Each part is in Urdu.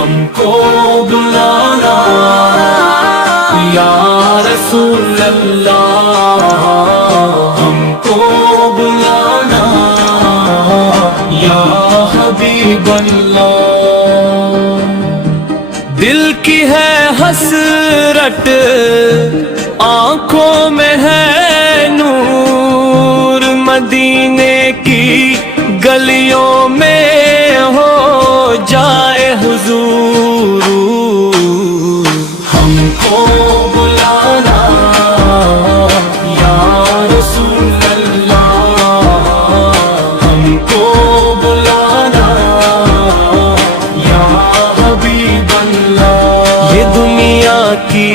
ہم کو بلانا یا رسول اللہ، ہم کو بلانا یا حبیب اللہ۔ دل کی ہے حسرت، آنکھوں میں ہے نور، مدینے کی گلیوں میں ہو جائے حضور، ہم کو بلانا یا رسول اللہ، ہم کو بلانا یا حبیب اللہ۔ یہ دنیا کی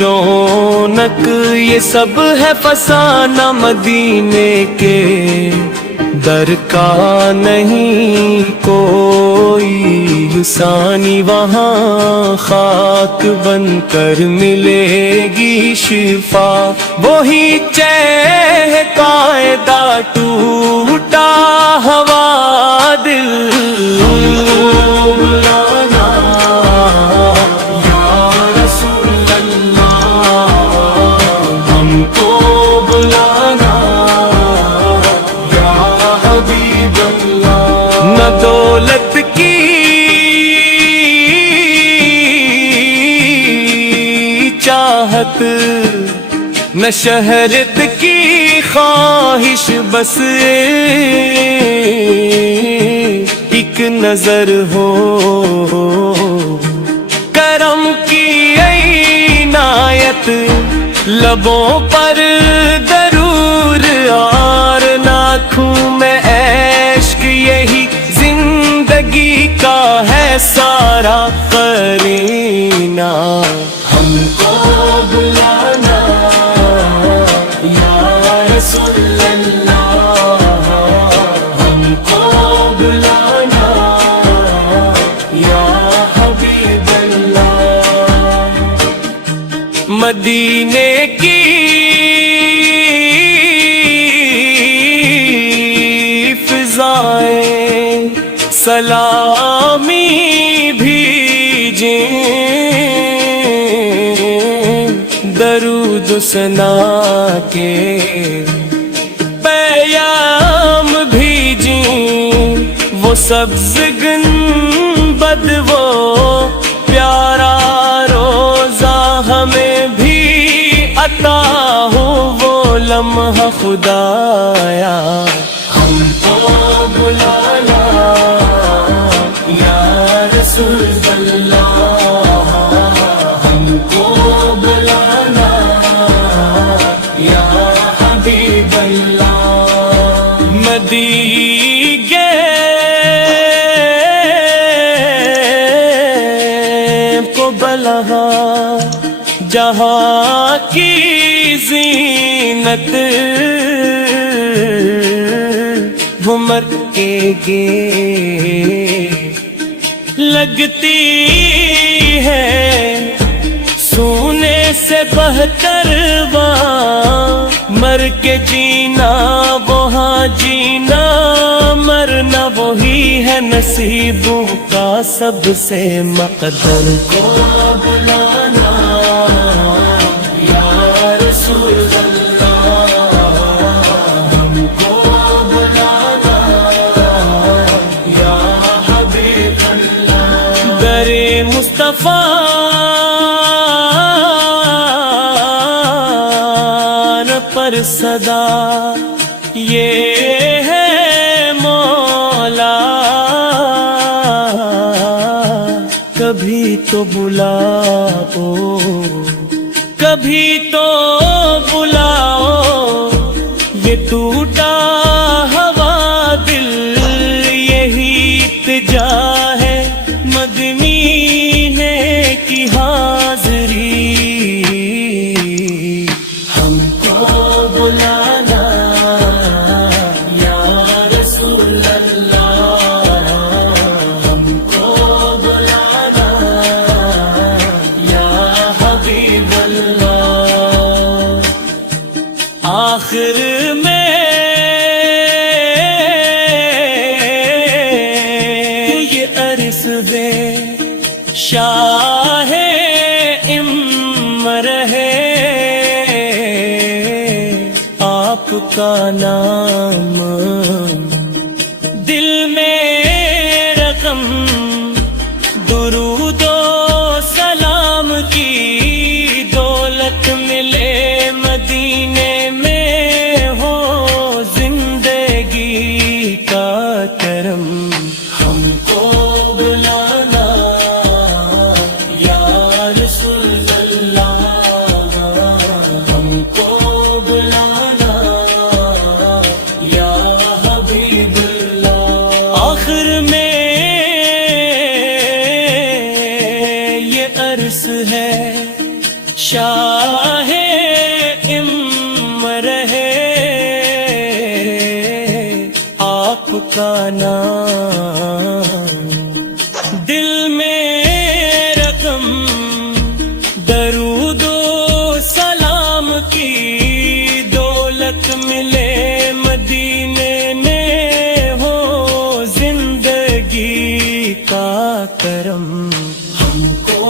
رونق یہ سب ہے فسانہ، مدینے کے در کا نہیں کوئی ثانی، وہاں خاک بن کر ملے گی شفا، وہی چہکائدہ ٹوٹا ہوا دل، بلانا یا رسول اللہ، ہم کو بلانا یا حبیب اللہ۔ نہ دولت کی چاہت، نہ شہرت کی خواہش، بس ایک نظر ہو کرم کی عنایت، لبوں پر درود اور ناخوں میں عشق، یہی زندگی کا ہے سارا قرینہ، ہم کو بلانا یا رسول اللہ، ہم کو بلانا یا حبیب اللہ۔ مدینے کی فضائیں سلامی بھیجیں، درود و ثنا کے پیام بھیجیں، وہ سبز گنبد وہ پیارا روزہ ہمیں بھی عطا ہو، وہ لمحہ خدایا ہم کو بلانا یا رسول اللہ، ہم کو بلانا یا حبیب اللہ۔ مدینے کو بلہا جہاں کی زینت، عمر کے گے لگتی ہے، سونے سے بہتر وہاں مر کے جینا، وہاں جینا مرنا وہی ہے نصیبوں کا سب سے مقدر، کو بلانا یا رسول اللہ، ہم کو بلانا یا حبیب اللہ۔ در مصطفیٰ پر صدا یہ ہے مولا، کبھی تو بلاؤ، کبھی تو بلاؤ، یہ ٹوٹا ہوا دل، یہی التجا ہے مدینے کی حاضری، ہم کو بلانا یا رسول اللہ، ہم کو بلانا یا حبیب اللہ۔ آخر میں یہ عرض بے شاہ امر ہے آپ کا نام، دل میں رقم درود و سلام کی دولت ملے مدینے میں ہو زندگی کا کرم، ہم کو بلانا یا رسول اللہ، ہم کو بلانا یا حبیب اللہ۔ آخر میں یہ عرض ہے شاہ امر ہے آپ کا نام، دل میں رقم درود و سلام کی دولت ملے مدینے میں ہو زندگی کا کرم، ہم کو